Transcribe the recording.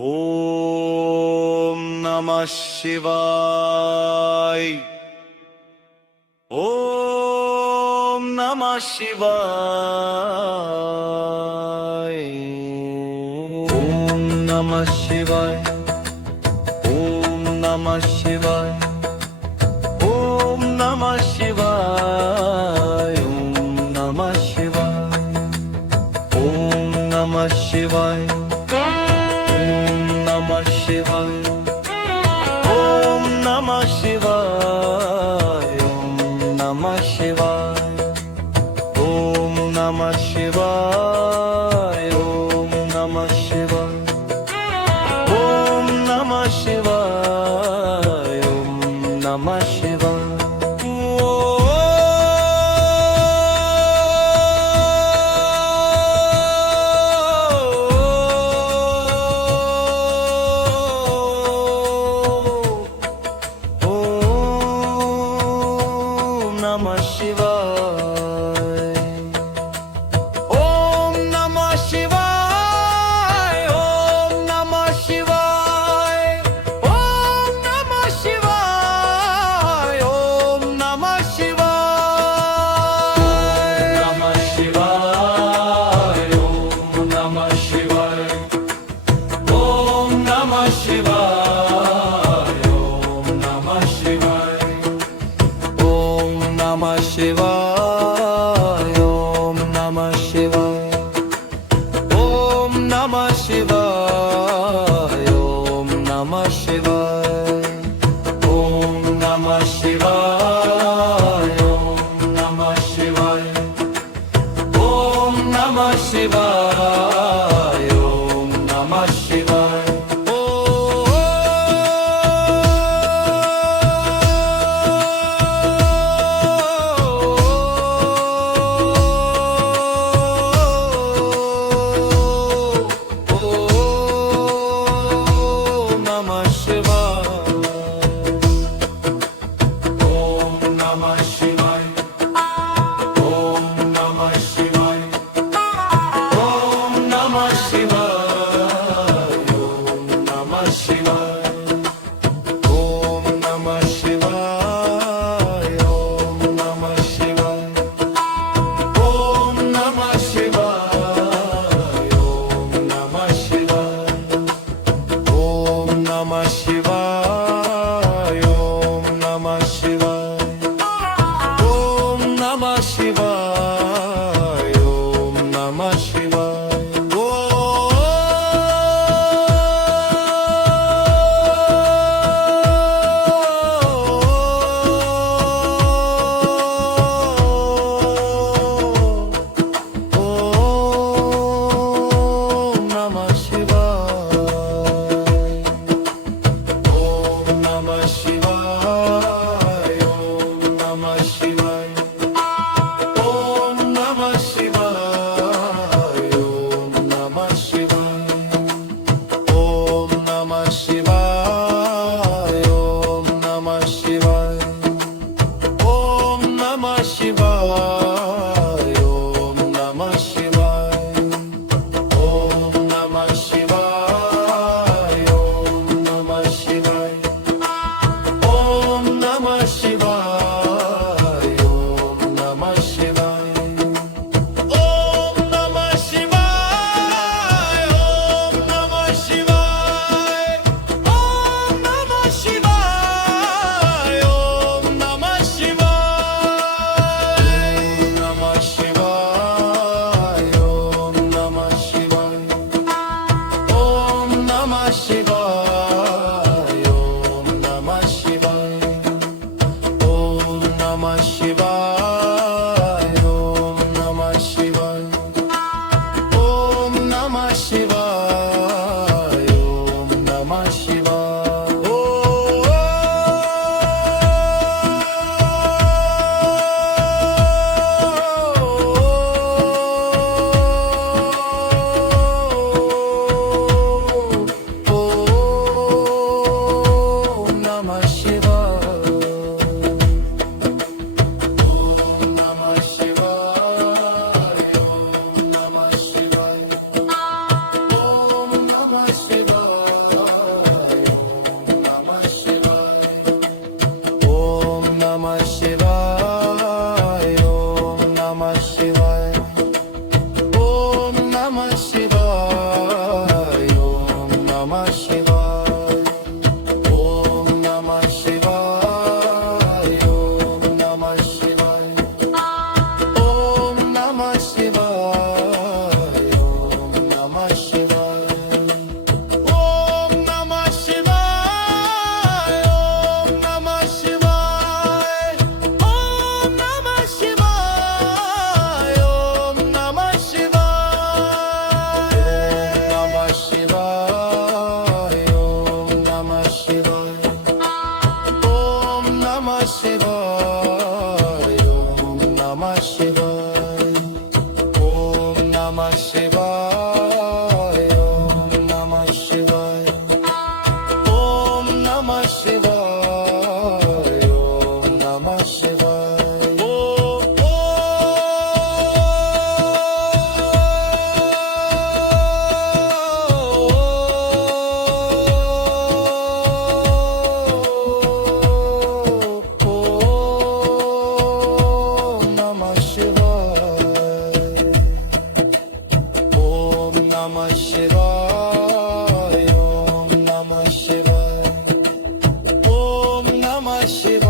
ओम नमः शिवाय। ओम नमः शिवाय। ओम नमः शिवाय। ओम नमः शिवाय। ओम नमः शिवाय। ओम नमः शिवाय। ओम नमः शिवाय। ओम नमः शिवाय। ओम नमः शिवाय। ओम नमः शिवाय। ओम नमः शिवाय। ओम नमः शिवाय। ओम नमः शिवाय। ओम नमः शिवाय। नमः शिवाय। ओम नमः शिवाय। ओम नमः शिवाय। ओम नमः शिवाय। ओम नमः शिवाय। नमः शिवाय। ओम नमः शिवाय। ओम नमः शिवाय। ओम नमः शिवाय। ओम नमः शिवाय। ओम नमः शिवाय। ओम नमः शिवाय। ओम नमः शिवाय। ओम नमः शिवाय। ओम नमः शिवाय। ओम नमः शिवाय। ओम नमः शिवाय। Shiva. Namah Shivaya. Om Namah Shivaya. Om Namah Shivaya. Om Namah Shivaya. Om Namah Shivaya. Om Namah Shivaya. Om Namah Shivaya. Om Namah Shivaya. Om Namah Shivaya. Om Namah Shivaya. Om Namah Shivaya. Om Namah Shivaya. Om Namah Shivaya. Om Namah Shivaya. Om Namah Shivaya. Om Namah Shivaya. Om Namah Shivaya. Om Namah Shivaya. Om Namah Shivaya. Om Namah Shivaya.